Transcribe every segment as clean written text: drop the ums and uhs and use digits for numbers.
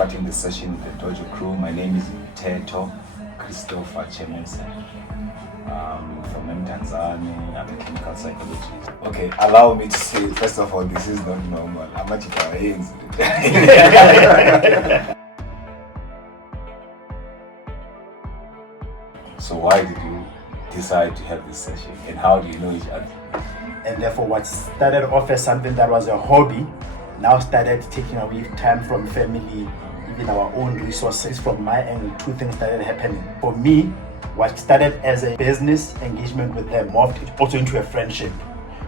starting the session with the Dojo crew. My name is Teto Christopher Chemensa. From Tanzania. I'm a clinical psychologist. Okay, allow me to say, first of all, this is not normal. How much it is? So why did you decide to have this session, and how do you know each other? And therefore what started off as something that was a hobby now started taking away time from family, even our own resources. From my end, two things started happening. For me, what started as a business engagement with them morphed also into a friendship.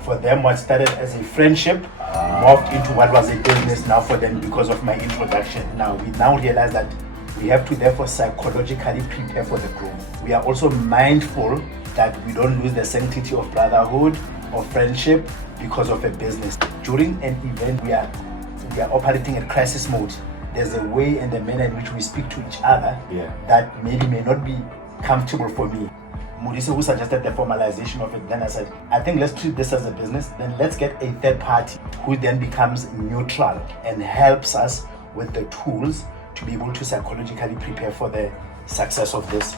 For them, what started as a friendship morphed into what was a business now for them because of my introduction. Now we realize that we have to therefore psychologically prepare for the growth. We are also mindful that we don't lose the sanctity of brotherhood or friendship because of a business. During an event, we are operating at crisis mode. There's a way and a manner in which we speak to each other that maybe may not be comfortable for me. Muriso, who suggested the formalization of it, then I said, I think let's treat this as a business, then let's get a third party who then becomes neutral and helps us with the tools to be able to psychologically prepare for the success of this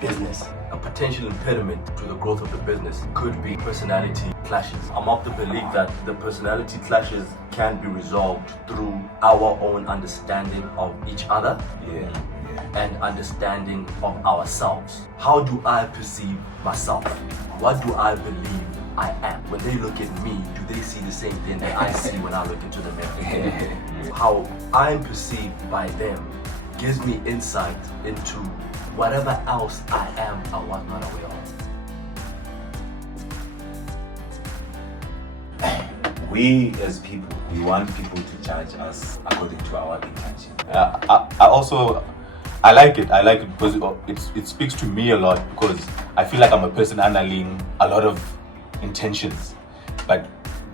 business. A potential impediment to the growth of the business could be personality clashes. I'm of the belief that the personality clashes can be resolved through our own understanding of each other and understanding of ourselves. How do I perceive myself? What do I believe I am? When they look at me, do they see the same thing that I see when I look into the mirror? How I'm perceived by them gives me insight into whatever else I am or was not aware of. We as people, we want people to judge us according to our intention. I like it because it speaks to me a lot, because I feel like I'm a person handling a lot of intentions, but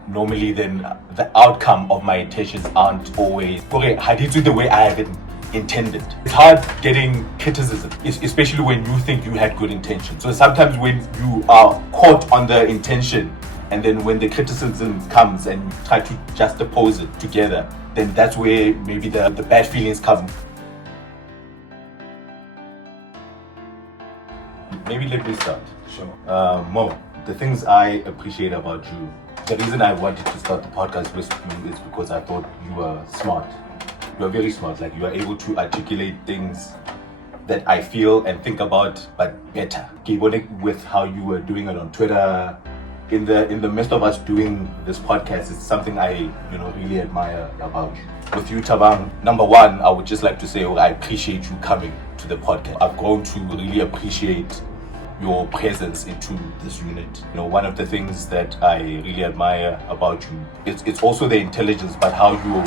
normally then the outcome of my intentions aren't always okay. I did it the way I have it intended. It's hard getting criticism, especially when you think you had good intentions. So sometimes when you are caught on the intention, and then when the criticism comes and you try to juxtapose it together, then that's where maybe the bad feelings come. Maybe let me start. Sure. Mo, the things I appreciate about you, the reason I wanted to start the podcast with you is because I thought you were smart. You are very smart. Like, you are able to articulate things that I feel and think about, but better. With how you were doing it on Twitter, in the midst of us doing this podcast, it's something I really admire about you. With you, Tabang, number one, I would just like to say I appreciate you coming to the podcast. I've grown to really appreciate your presence into this unit. One of the things that I really admire about you, it's also the intelligence, but how you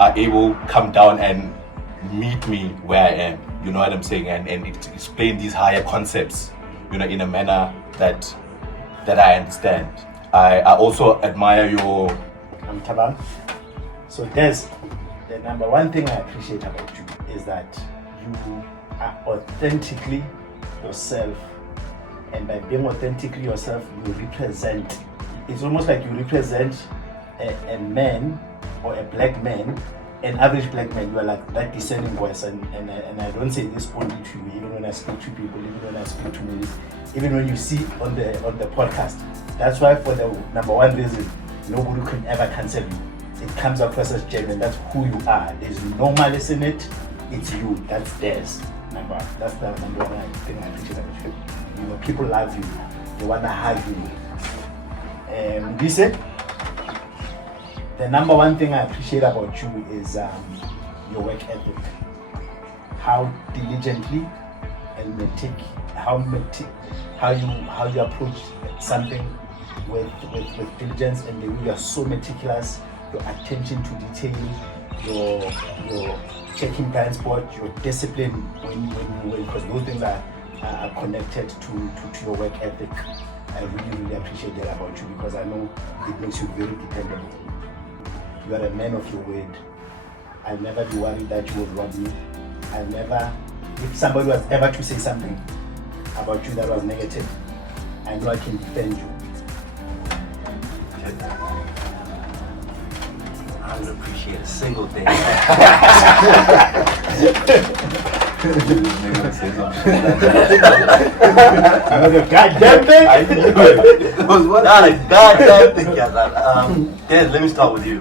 are able to come down and meet me where I am. You know what I'm saying? And explain these higher concepts, in a manner that I understand. I also admire your... I'm Taban. So Des, the number one thing I appreciate about you is that you are authentically yourself. And by being authentically yourself, you represent. It's almost like you represent a man or a black man, an average black man. You are like that discerning voice, and I don't say this only to you, even when I speak to people, even when I speak to movies, even when you see on the podcast. That's why, for the number one reason, nobody can ever cancel you. It comes across as genuine. That's who you are. There's no malice in it. It's you. That's theirs. That's the number one thing I appreciate about you. People love you. They want to hug you. This it. The number one thing I appreciate about you is your work ethic. How diligently and how you approach something with diligence, and the way you are so meticulous, your attention to detail, your checking blind spot, your discipline when you win, because those things are connected to your work ethic. I really appreciate that about you, because I know it makes you very dependable. You are a man of your word. I'll never be worried that you will rob me. If somebody was ever to say something about you that was negative, I know I can defend you. didn't appreciate a single thing. Goddamn thing! I knew it. It was what? Not a goddamn thing, Dad, let me start with you.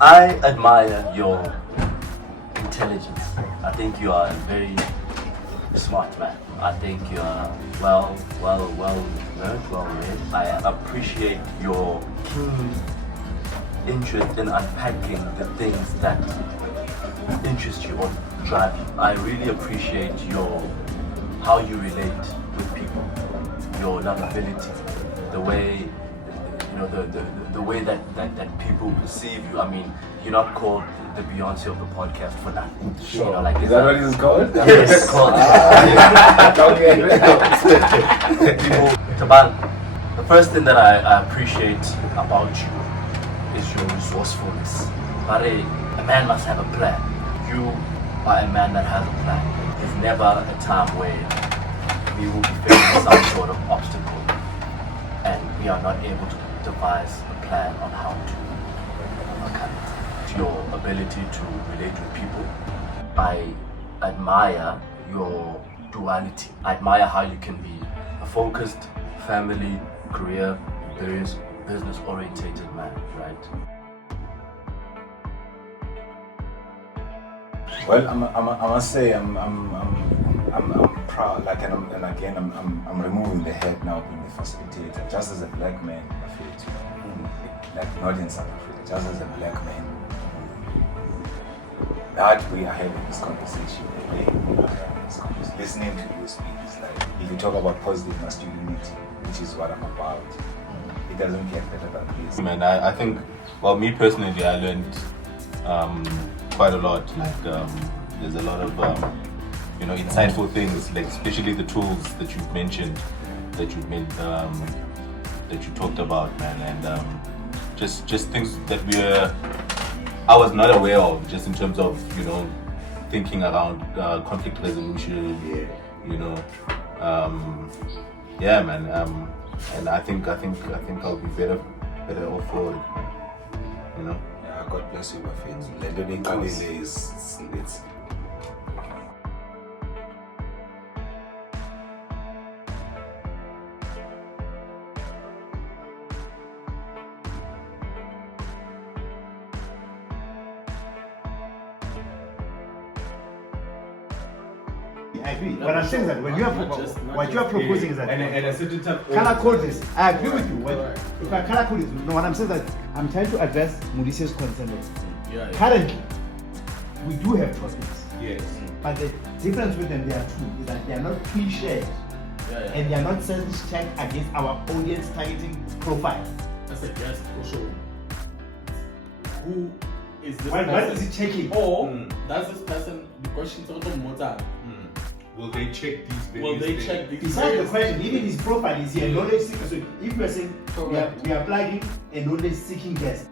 I admire your intelligence. I think you are a very smart man. I think you are well learned, well read. I appreciate your keen interest in unpacking the things that interest you or drive you. I really appreciate how you relate with people, your lovability, the way the way that people perceive you. I mean, you're not called the Beyonce of the podcast for nothing. Sure. You know, like, is that what it's called? Yes, it's called. Taban, the first thing that I appreciate about you is your resourcefulness. But a man must have a plan. You are a man that has a plan. There's never a time where we will be facing some sort of obstacle and we are not able to devise a plan on how to overcome it. Your ability to relate with people. I admire your duality. I admire how you can be a focused, family, career, business-orientated man, right? Well, I must say I'm proud. Like, and again, I'm removing the head now being the facilitator. Just as a black man, I feel it. Like, not in South Africa. Just as a black man, that we are having this conversation. Listening to you speak is like, if you talk about positive masculinity, which is what I'm about, it doesn't get better than this. Man, I think, well, me personally, I learned quite a lot. Like, there's a lot of insightful things, like especially the tools that you've mentioned, that you talked about, man, and just things that I was not aware of, just in terms of thinking around conflict resolution. Yeah, man. And I think I'll be better off for it. Yeah, God bless you, my friends. It's I agree. What I'm saying is that when you are what you are proposing is that at a certain time, color code this. I agree with you. If I color code it, no, what I'm saying is that I'm trying to address Mauricio's concern. Currently, we do have topics. Yes. But the difference with them, there are two, is that they are not pre-shared. And they are not self-checked against our audience targeting profile. That's a guess also. Who is this What person? is it checking? Or does this person, the question is also more. Will they check these videos? Will they check these Besides the videos? question, even his profile is here, knowledge seeking. So if we are saying we are plugging a knowledge seeking guest,